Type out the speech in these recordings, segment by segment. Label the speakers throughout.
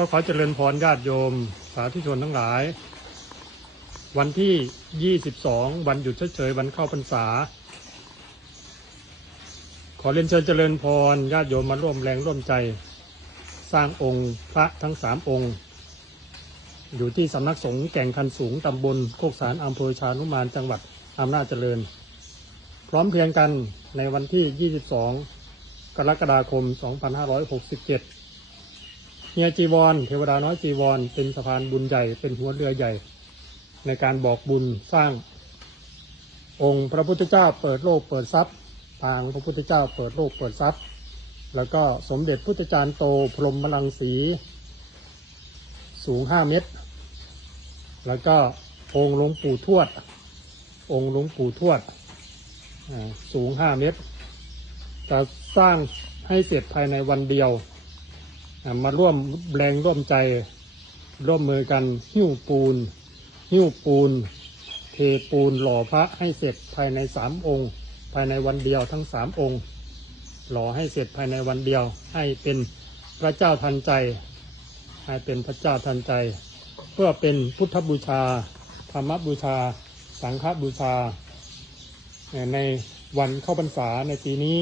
Speaker 1: ก็ขอเจริญพรญาติโยม สาธุชนทั้งหลาย วันที่ 22 วันหยุดเฉยๆวันเข้าพรรษา ขอเรียนเชิญเจริญพรญาติโยมมาร่วมแรงร่วมใจ สร้างองค์พระทั้งสามองค์ อยู่ที่สำนักสงฆ์แก่งคันสูงตำบลโคกสารอำเภอชานุมานจังหวัดอำนาจเจริญ พร้อมเพรียงกันในวันที่ 22 กรกฎาคม 2567 ฮียจีวรเทวดาน้อยจีวร เป็นสะพานบุญใหญ่ เป็นหัวเรือใหญ่ ในการบอกบุญสร้าง องค์พระพุทธเจ้าเปิดโลกเปิดทรัพย์ทางพระพุทธเจ้าเปิดโลกเปิดทรัพย์ แล้วก็สมเด็จพุทธจารย์โตพรหมมลังสี สูงห้าเมตร แล้วก็องค์หลวงปู่ทวด องค์หลวงปู่ทวดสูงห้าเมตรจะสร้างให้เสร็จภายในวันเดียว มาร่วมแรงร่วมใจ ร่วมมือกันหิ้วปูน หิ้วปูน เทปูนหล่อพระให้เสร็จภายในสามองค์ ภายในวันเดียวทั้งสามองค์ หล่อให้เสร็จภายในวันเดียว ให้เป็นพระเจ้าทันใจ ให้เป็นพระเจ้าทันใจ เพื่อเป็นพุทธบูชา ธรรมบูชา สังฆบูชา ในวันเข้าพรรษาในปีนี้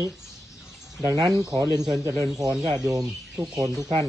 Speaker 1: ดังนั้นขอเรียนเชิญเจริญพรญาติโยมทุกคนทุกท่าน